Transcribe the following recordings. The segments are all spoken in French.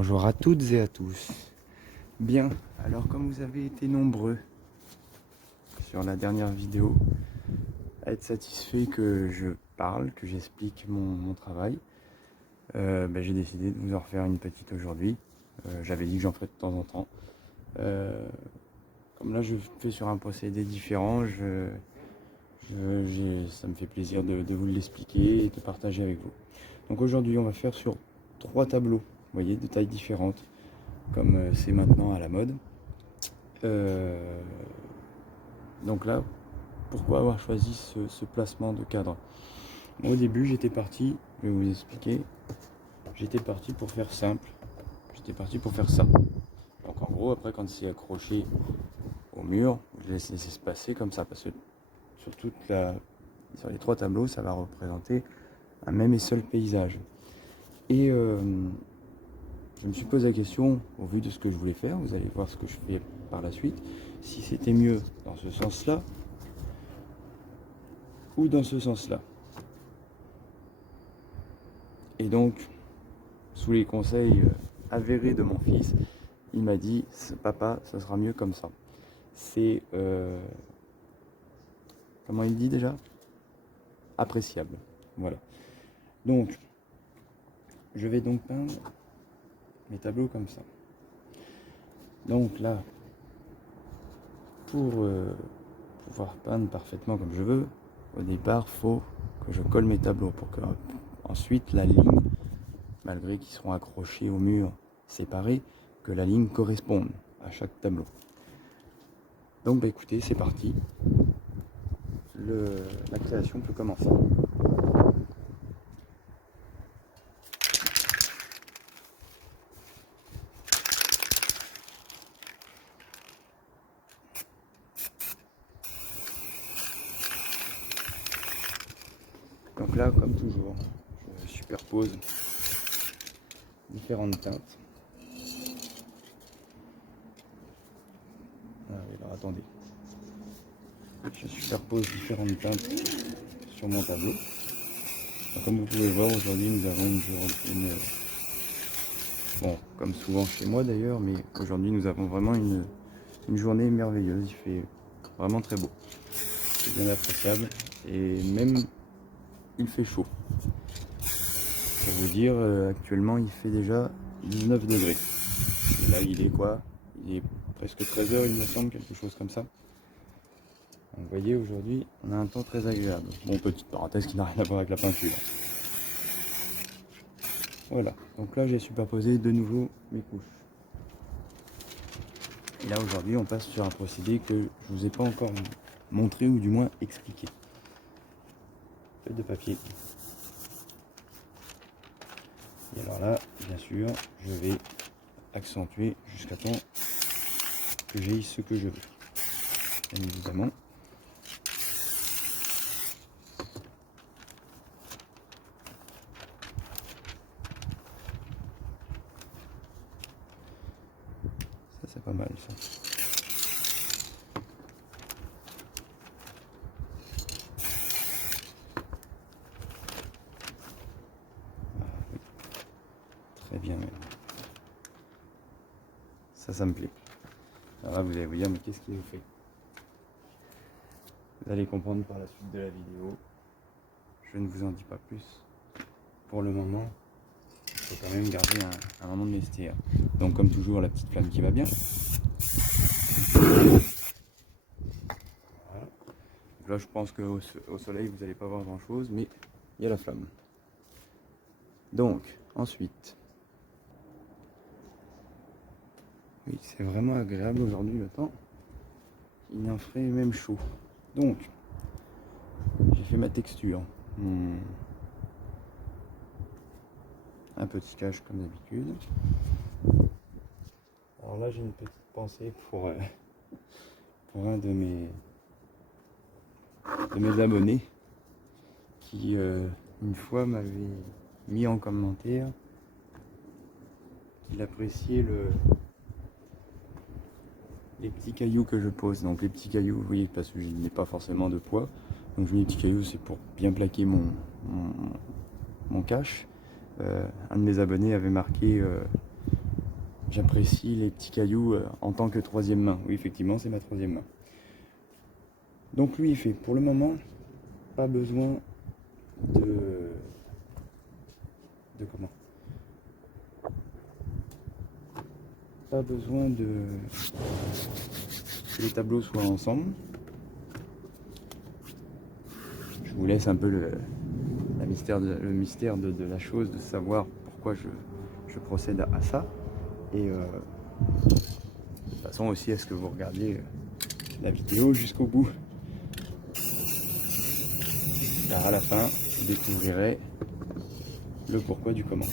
Bonjour à toutes et à tous. Bien, alors comme vous avez été nombreux sur la dernière vidéo à être satisfait que je parle, que j'explique mon travail, j'ai décidé de vous en refaire une petite aujourd'hui. J'avais dit que j'en ferais de temps en temps. Comme là je fais sur un procédé différent, ça me fait plaisir de vous l'expliquer et de partager avec vous. Donc aujourd'hui on va faire sur 3 tableaux, vous voyez, de tailles différentes, comme c'est maintenant à la mode. Donc là, pourquoi avoir choisi ce placement de cadre? Moi, au début, j'étais parti, je vais vous expliquer, j'étais parti pour faire simple, j'étais parti pour faire ça. Donc en gros, après, quand c'est accroché au mur, je laisse se passer comme ça, parce que sur les 3 tableaux, ça va représenter un même et seul paysage. Et je me suis posé la question, au vu de ce que je voulais faire, vous allez voir ce que je fais par la suite, si c'était mieux dans ce sens-là ou dans ce sens-là. Et donc, sous les conseils avérés de mon fils, il m'a dit, papa, ça sera mieux comme ça. C'est, comment il dit déjà? Appréciable. Voilà. Donc, je vais donc peindre mes tableaux comme ça. Donc là, pour pouvoir peindre parfaitement comme je veux, au départ, il faut que je colle mes tableaux pour que ensuite la ligne, malgré qu'ils seront accrochés au mur séparés, que la ligne corresponde à chaque tableau. Donc écoutez, c'est parti. La création peut commencer. Donc là, comme toujours, je superpose différentes teintes. Alors attendez. Je superpose différentes teintes sur mon tableau. Donc, comme vous pouvez voir, aujourd'hui nous avons bon, comme souvent chez moi d'ailleurs, mais aujourd'hui nous avons vraiment une journée merveilleuse. Il fait vraiment très beau. C'est bien appréciable et même il fait chaud. Pour vous dire, actuellement il fait déjà 19 degrés. Et là il est quoi? Il est presque 13 h il me semble, quelque chose comme ça. Donc, vous voyez, aujourd'hui on a un temps très agréable. Bon, petite parenthèse qui n'a rien à voir avec la peinture. Voilà, donc là j'ai superposé de nouveau mes couches. Et là aujourd'hui on passe sur un procédé que je vous ai pas encore montré ou du moins expliqué. Feuille de papier. Et alors là, bien sûr, je vais accentuer jusqu'à temps que j'aie ce que je veux. Bien évidemment. Ça c'est pas mal ça. Très bien même. Ça me plaît. Alors là vous allez vous dire, mais qu'est-ce qu'il vous fait? Vous allez comprendre par la suite de la vidéo. Je ne vous en dis pas plus. Pour le moment, il faut quand même garder un moment de mystère. Donc comme toujours, la petite flamme qui va bien. Voilà. Là je pense qu'au soleil vous n'allez pas voir grand chose, mais il y a la flamme. Donc, ensuite, oui, c'est vraiment agréable aujourd'hui le temps. Il en ferait même chaud. Donc, j'ai fait ma texture. Un petit cache comme d'habitude. Alors là, j'ai une petite pensée pour un de mes abonnés qui, une fois, m'avait mis en commentaire qu'il appréciait les petits cailloux que je pose. Donc les petits cailloux, vous voyez, parce que je n'ai pas forcément de poids. Donc je mets les petits cailloux, c'est pour bien plaquer mon cache. Un de mes abonnés avait marqué j'apprécie les petits cailloux en tant que troisième main. Oui, effectivement, c'est ma troisième main. Donc lui, il fait pour le moment pas besoin de comment? Pas besoin que les tableaux soient ensemble. Je vous laisse un peu le mystère de la chose, de savoir pourquoi je procède à ça. Et de toute façon aussi, est-ce que vous regardez la vidéo jusqu'au bout? Car à la fin, vous découvrirez le pourquoi du comment.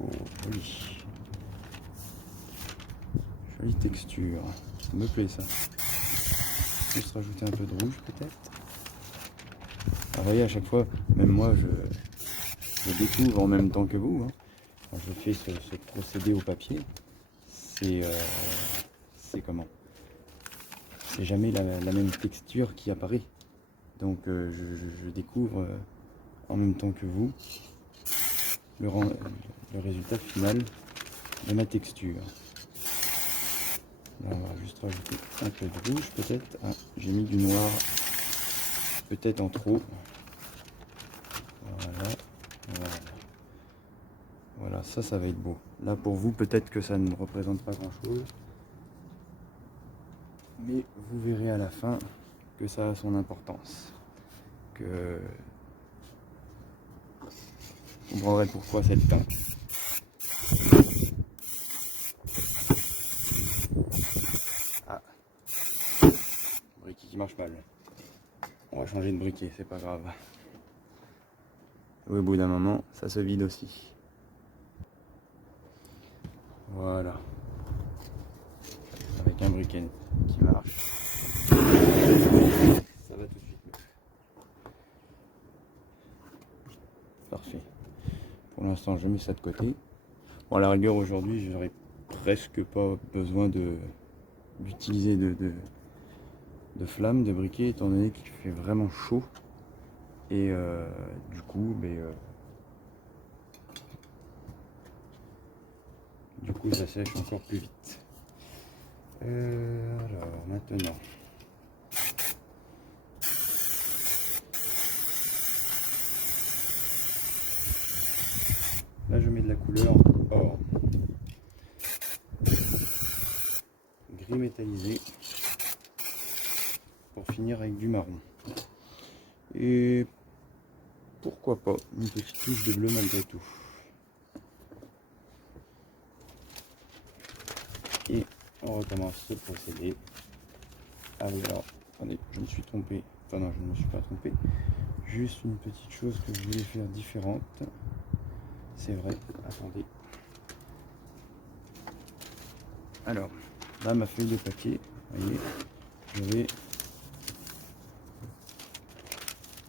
Oh, joli. Jolie texture. Ça me plaît ça. Juste rajouter un peu de rouge peut-être. Vous voyez, à chaque fois, même moi, je découvre en même temps que vous. Hein. Quand je fais ce procédé au papier, c'est comment? C'est jamais la même texture qui apparaît. Donc je découvre en même temps que vous le résultat final de ma texture. Là, on va juste rajouter un peu de rouge peut-être. Ah, j'ai mis du noir peut-être en trop. Voilà, voilà. Voilà, ça va être beau. Là pour vous, peut-être que ça ne représente pas grand-chose. Mais vous verrez à la fin que ça a son importance. Que vous comprendrez pourquoi cette teinte. Ah, briquet qui marche mal. On va changer de briquet, c'est pas grave. Au bout d'un moment, ça se vide aussi. Voilà. Avec un briquet qui marche. Ça va tout de suite mieux. Parfait. Pour l'instant, je mets ça de côté. Bon, à la rigueur, aujourd'hui, j'aurais presque pas besoin d'utiliser de flamme, de briquet, étant donné qu'il fait vraiment chaud. Et du coup, ça sèche encore plus vite. Alors, maintenant. Là, je mets de la couleur or. Gris métallisé. Pour finir avec du marron. Et pourquoi pas une petite touche de bleu malgré tout. Et on recommence ce procédé. Alors, attendez, je me suis trompé. Enfin non, je ne me suis pas trompé. Juste une petite chose que je voulais faire différente. C'est vrai, attendez. Alors, là, ma feuille de papier, vous voyez, je vais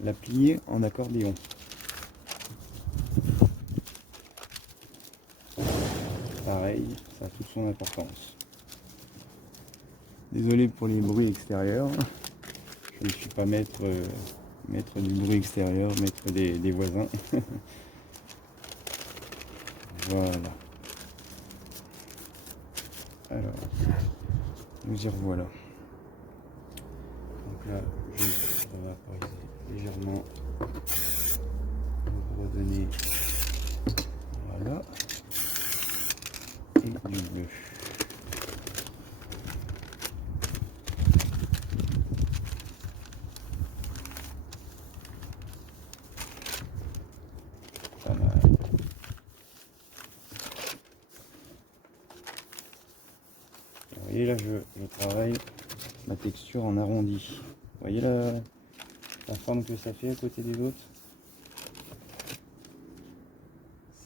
la plier en accordéon. Pareil, ça a toute son importance. Désolé pour les bruits extérieurs. Je ne suis pas maître du bruit extérieur, maître des voisins. Voilà. Alors, nous y revoilà. Donc là, je vais vaporiser légèrement pour redonner, voilà, et du bleu. Pas mal. Vous voyez là, je travaille ma texture en arrondi. Vous voyez la forme que ça fait à côté des autres?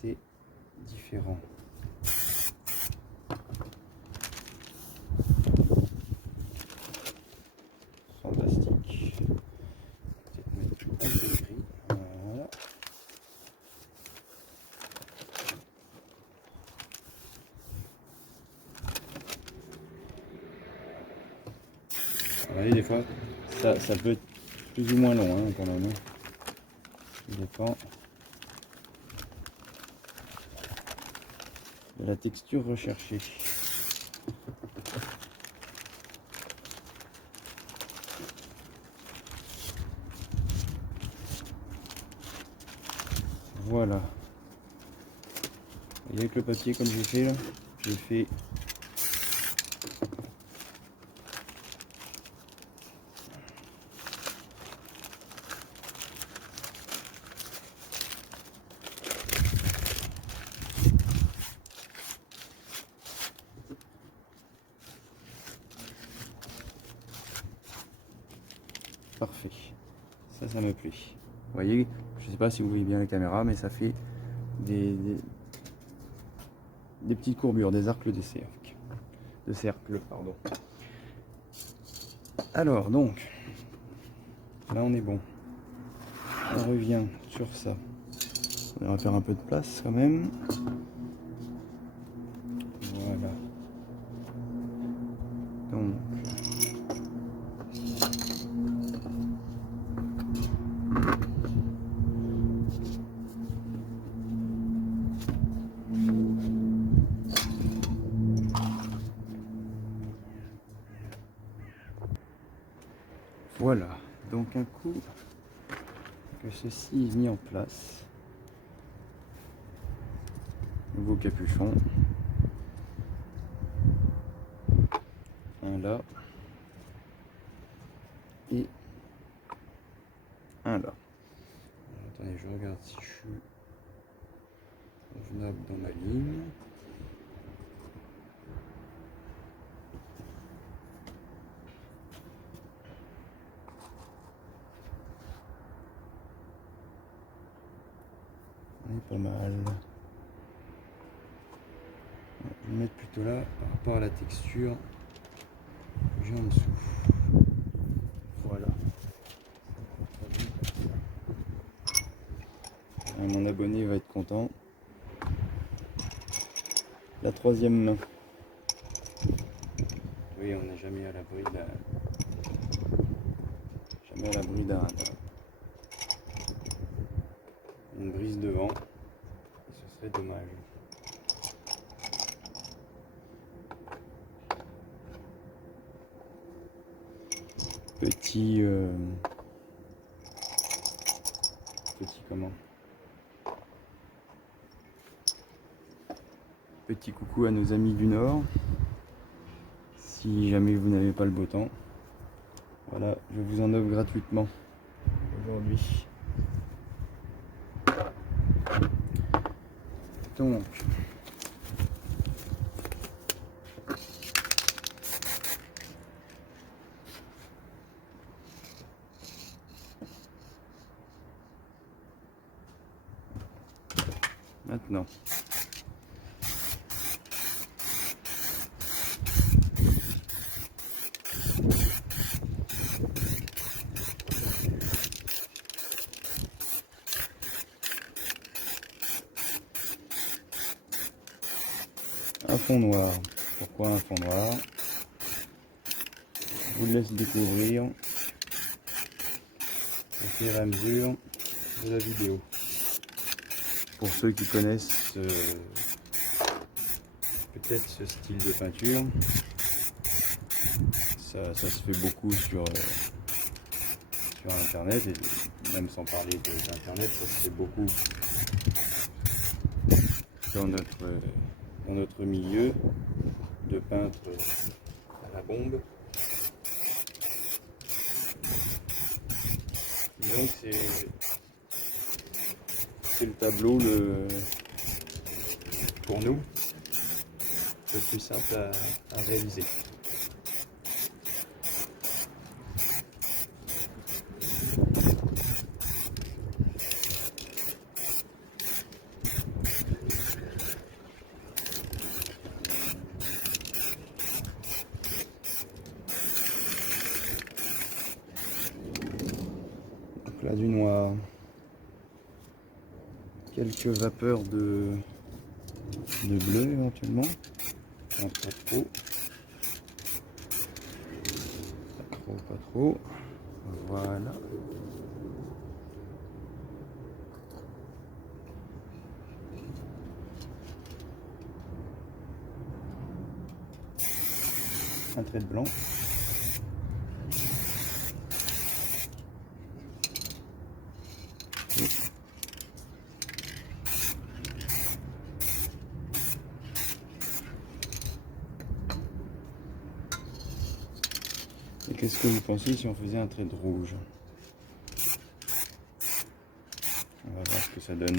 C'est différent. Fantastique. Peut-être mettre un peu de gris. Voilà. Vous voyez, des fois, ça peut être plus ou moins long, hein, quand même. Ça dépend de la texture recherchée. Voilà. Et avec le papier, comme j'ai fait là, j'ai fait parfait. Ça me plaît. Vous voyez, je sais pas si vous voyez bien la caméra, mais ça fait des petites courbures, des arcs de cercle, pardon. Alors donc, là on est bon. On revient sur ça. On va faire un peu de place quand même. Voilà. Donc, voilà. Donc un coup que ceci est mis en place, nouveau capuchon, un là et un là. Attendez, je regarde si je suis convenable dans ma ligne. On est pas mal. Je vais le mettre plutôt là par rapport à la texture que j'ai en dessous. Voilà. Mon abonné va être content. La troisième main. Oui, on n'est jamais à l'abri d'une brise de vent. Ce serait dommage. Petit coucou à nos amis du Nord. Si jamais vous n'avez pas le beau temps, voilà, je vous en offre gratuitement aujourd'hui. Donc, maintenant, un fond noir. Pourquoi un fond noir? Je vous le laisse découvrir au fur et à mesure de la vidéo. Pour ceux qui connaissent peut-être ce style de peinture, ça se fait beaucoup sur internet, et même sans parler d'internet, ça se fait beaucoup dans notre milieu de peintre à la bombe. Donc c'est le tableau pour nous le plus simple à réaliser. Donc là du noir, quelques vapeurs de bleu éventuellement, pas trop. trop, pas trop. Voilà. Un trait de blanc. Et qu'est-ce que vous pensez si on faisait un trait de rouge? On va voir ce que ça donne.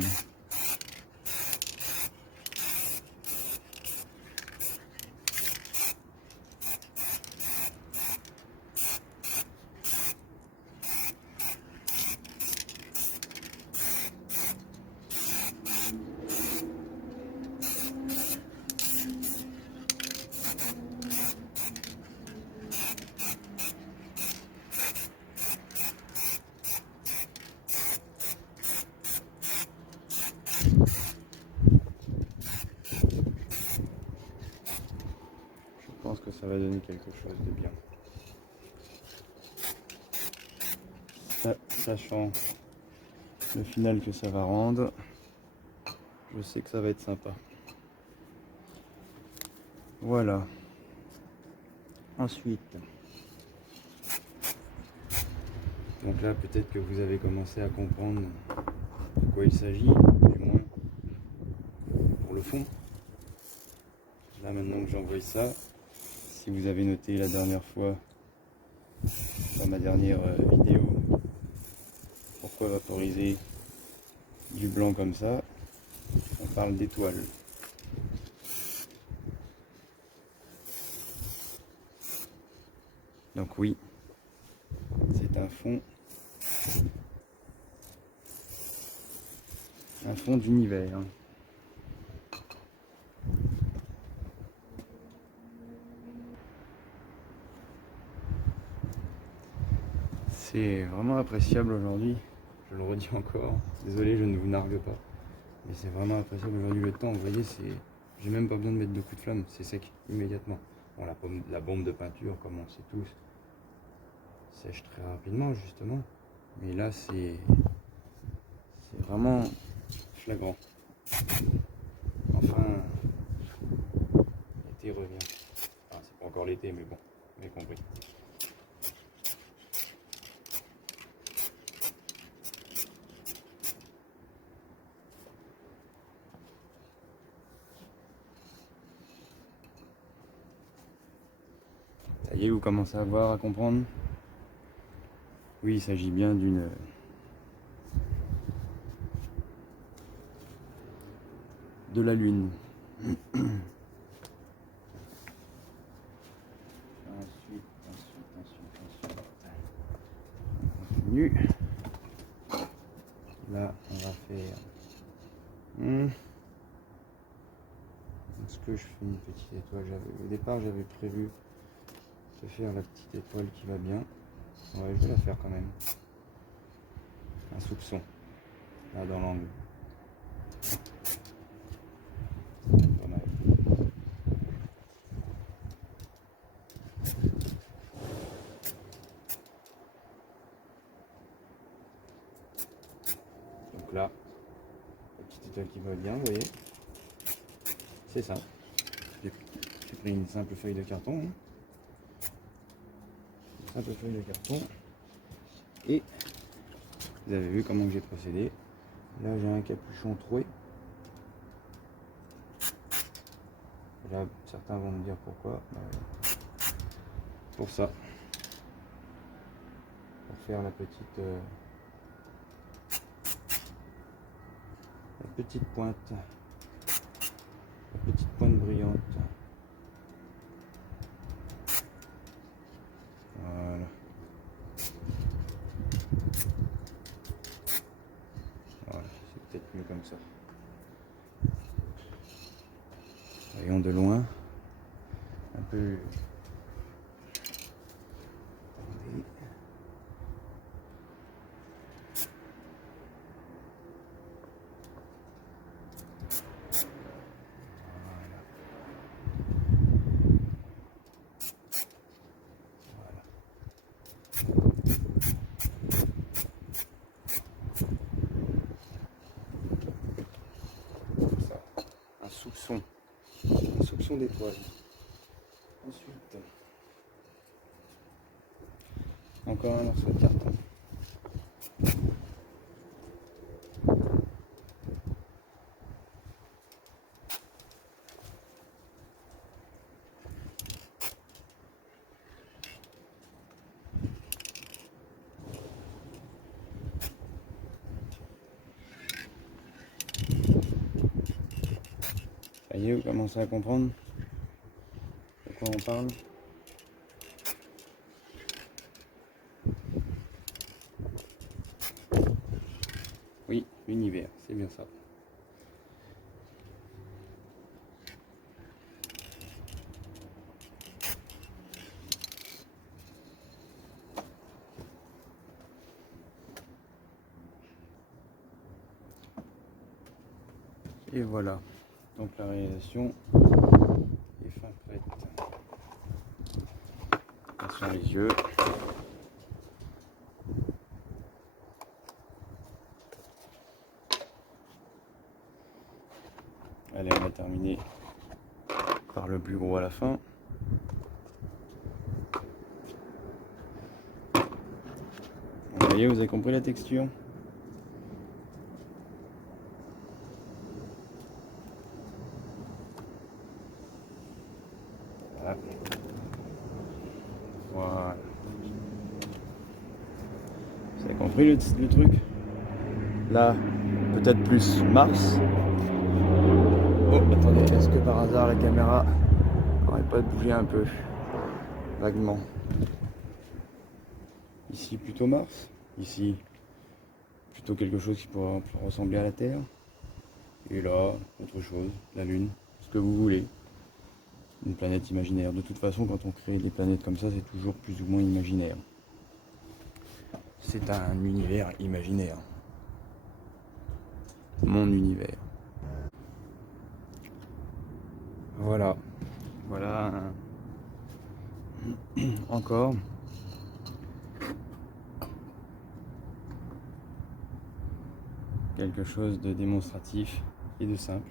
Je pense que ça va donner quelque chose de bien. Sachant le final que ça va rendre, je sais que ça va être sympa. Voilà. Ensuite, donc là peut-être que vous avez commencé à comprendre de quoi il s'agit, du moins pour le fond. Là maintenant que j'envoie ça, si vous avez noté la dernière fois dans ma dernière vidéo pourquoi vaporiser du blanc comme ça, on parle d'étoiles. Donc oui, c'est un fond d'univers. C'est vraiment appréciable aujourd'hui, je le redis encore, désolé je ne vous nargue pas, mais c'est vraiment appréciable aujourd'hui le temps, vous voyez, j'ai même pas besoin de mettre de coups de flamme, c'est sec immédiatement. Bon, la bombe de peinture, comme on sait tous, sèche très rapidement justement, mais là c'est vraiment flagrant. Enfin, l'été revient. Enfin, c'est pas encore l'été, mais bon, vous avez compris. Ça y est, vous commencez à voir, à comprendre. Oui, il s'agit bien de la lune. Ensuite. On continue. Là, on va faire. Est-ce que je fais une petite étoile? Au départ, j'avais prévu de faire la petite étoile qui va bien. Ouais, je vais la faire quand même. Un soupçon, là dans l'angle. Pas mal. Donc là, la petite étoile qui va bien, vous voyez. C'est ça. J'ai pris une simple feuille de carton. Une simple feuille de carton. Et vous avez vu comment j'ai procédé. Là, j'ai un capuchon troué. Là, certains vont me dire pourquoi. Pour ça. Pour faire la petite pointe. La petite pointe brillante. Voilà. Voilà, c'est peut-être mieux comme ça. Voyons de loin. Un peu. fonction des toiles. Ensuite, encore un morceau de carton. Ça y est, vous commencez à comprendre de quoi on parle. Oui, l'univers, c'est bien ça. Et voilà, donc la réalisation est fin prête. Attention les yeux. Allez, on va terminer par le plus gros à la fin. Vous voyez, vous avez compris la texture? Voilà. Voilà. Vous avez compris le truc? Là, peut-être plus Mars. Oh, attendez, est-ce que par hasard la caméra n'aurait pas bougé un peu? Vaguement. Ici plutôt Mars. Ici plutôt quelque chose qui pourrait ressembler à la Terre. Et là, autre chose, la Lune, ce que vous voulez. Une planète imaginaire. De toute façon, quand on crée des planètes comme ça, c'est toujours plus ou moins imaginaire. C'est un univers imaginaire. Mon univers. Voilà. Voilà encore quelque chose de démonstratif et de simple.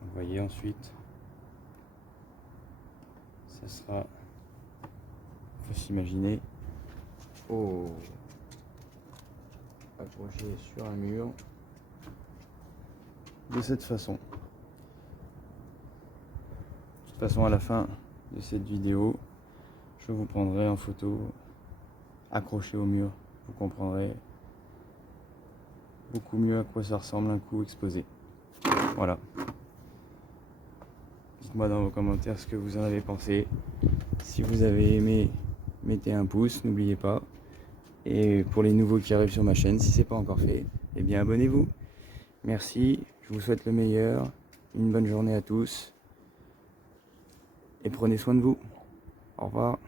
Vous voyez, ensuite, ça sera, faut s'imaginer, accroché sur un mur de cette façon. De toute façon, à la fin de cette vidéo, je vous prendrai en photo accroché au mur. Vous comprendrez beaucoup mieux à quoi ça ressemble un coup exposé. Voilà. Dites-moi dans vos commentaires ce que vous en avez pensé. Si vous avez aimé, mettez un pouce, n'oubliez pas. Et pour les nouveaux qui arrivent sur ma chaîne, si ce n'est pas encore fait, eh bien abonnez-vous. Merci, je vous souhaite le meilleur. Une bonne journée à tous. Et prenez soin de vous. Au revoir.